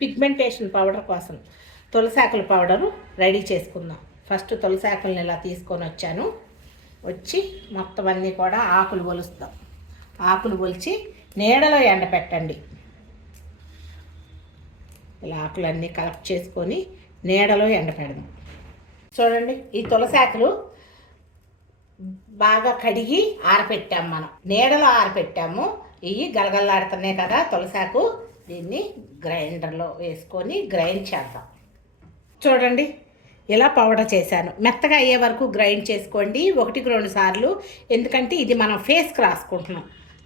Pigmentation powder కోసం తులసాకుల powder ready చేసుకుందాం. First తులసాకులను ఇలా తీసుకొని వచ్చి మొత్తం అన్నీ కూడా ఆకులు ఒలుస్తాం. ఆకులు ఒలిచి నీడలో ఎండపెట్టండి. ఇలా ఆకులన్నీ కలెక్ట్ చేసుకొని నీడలో ఎండపెడదాం. చూడండి, ఈ తులసాకులు బాగా కడిగి ఆరపెట్టాము. మనం నీడలో ఆరపెట్టాము. ఇవి గలగల్లాడుతున్నాయి కదా తులసాకు. దీన్ని గ్రైండర్లో వేసుకొని గ్రైండ్ చేద్దాం. చూడండి, ఇలా పౌడర్ చేశాను. మెత్తగా అయ్యే వరకు గ్రైండ్ చేసుకోండి 1-2 సార్లు. ఎందుకంటే ఇది మనం ఫేస్కి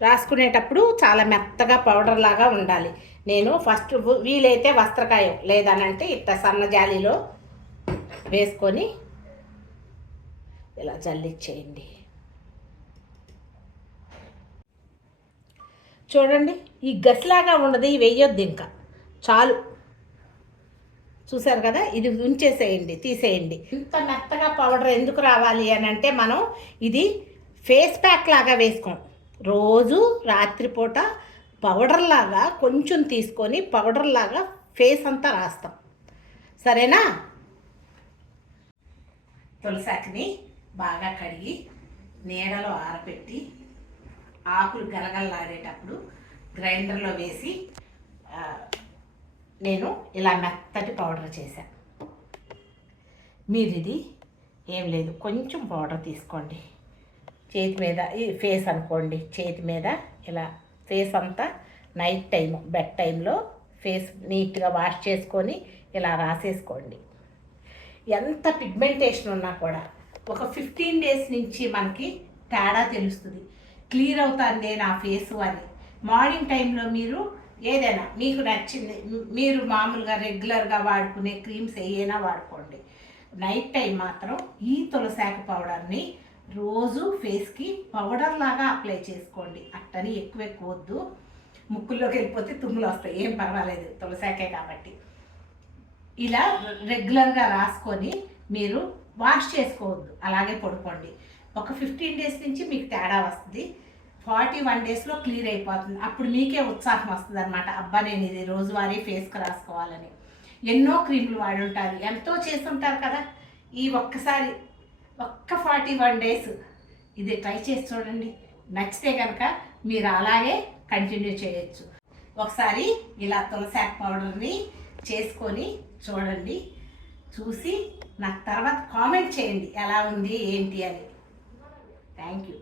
రాసుకునేటప్పుడు చాలా మెత్తగా పౌడర్ లాగా ఉండాలి. నేను ఫస్ట్ వీలైతే వస్త్రకాయం లేదనంటే ఇట్లా సన్నజాలిలో వేసుకొని ఇలా జల్లిచ్చేయండి. చూడండి, ఈ గసిలాగా ఉండదు, వేయొద్దు, ఇంకా చాలు. చూసారు కదా, ఇది ఉంచేసేయండి, తీసేయండి. ఇంత మెత్తగా పౌడర్ ఎందుకు రావాలి అని అంటే మనం ఇది ఫేస్ ప్యాక్ లాగా వేసుకోం. రోజు రాత్రిపూట పౌడర్ లాగా కొంచెం తీసుకొని పౌడర్ లాగా ఫేస్ అంతా రాస్తాం. సరేనా? తులసాకుని బాగా కడిగి నీడలో ఆరబెట్టి ఆకులు గలగలలాడేటప్పుడు గ్రైండర్లో వేసి నేను ఇలా మెత్తటి పౌడర్ చేశాను. మీరు ఇది ఏం లేదు, కొంచెం పౌడర్ తీసుకోండి. చేతి మీద, ఈ ఫేస్ అనుకోండి, చేతి మీద ఇలా ఫేస్ అంతా నైట్ టైం బెడ్ టైంలో ఫేస్ నీట్గా వాష్ చేసుకొని ఇలా రాసేసుకోండి. ఎంత పిగ్మెంటేషన్ ఉన్నా కూడా ఒక 15 డేస్ నుంచి మనకి తేడా తెలుస్తుంది. క్లియర్ అవుతుంది నా ఫేసు అని. మార్నింగ్ టైంలో మీరు ఏదైనా మీకు నచ్చింది, మీరు మామూలుగా రెగ్యులర్గా వాడుకునే క్రీమ్స్ ఏదైనా వాడుకోండి. నైట్ టైం మాత్రం ఈ తులసాకు పౌడర్ని రోజు ఫేస్కి పౌడర్ లాగా అప్లై చేసుకోండి. అట్టని ఎక్కువ వద్దు, ముక్కుల్లోకి వెళ్ళిపోతే తుమ్ములు వస్తాయి, ఏం పర్వాలేదు, తులసాకే కాబట్టి. ఇలా రెగ్యులర్గా రాసుకొని మీరు వాష్ చేసుకోవద్దు, అలాగే పడుకోండి. ఒక 15 డేస్ నుంచి మీకు తేడా వస్తుంది. 41 డేస్లో క్లియర్ అయిపోతుంది. అప్పుడు మీకే ఉత్సాహం వస్తుంది అనమాట. అబ్బా, నేను ఇది రోజువారీ ఫేస్కి రాసుకోవాలని. ఎన్నో క్రీములు వాడి ఉంటారు, ఎంతో చేస్తుంటారు కదా. ఈ ఒక్కసారి ఒక్క 41 డేస్ ఇది ట్రై చేసి చూడండి. నచ్చితే కనుక మీరు అలాగే కంటిన్యూ చేయొచ్చు. ఒకసారి ఇలా తులసాకు పౌడర్ని చేసుకొని చూడండి. చూసి నాకు తర్వాత కామెంట్ చేయండి ఎలా ఉంది ఏంటి అని. Thank you.